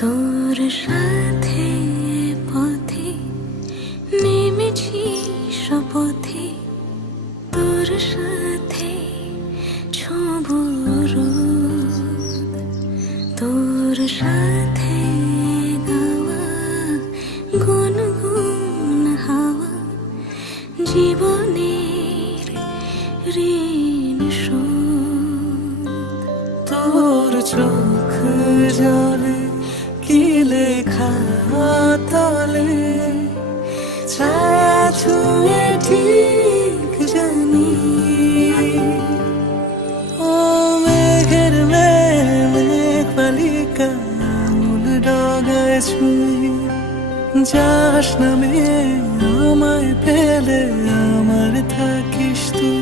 তোর সাথে পথে নেমেছি শপথে, তোর সাথে ছোঁবো রোদ, তোর সাথে গাওয়া গুনগুন হাওয়া জীবনের ঋণ শোধ। তোর চোখ জলে কি লেখা তলে, ছায়া ছুঁয়ে ঠিক জানি। ও মেঘের মেঘ বালিকা মূল ডগায় ছুঁয়ে, যাস নামে আমায় পেলে আমার থাকিস তুই।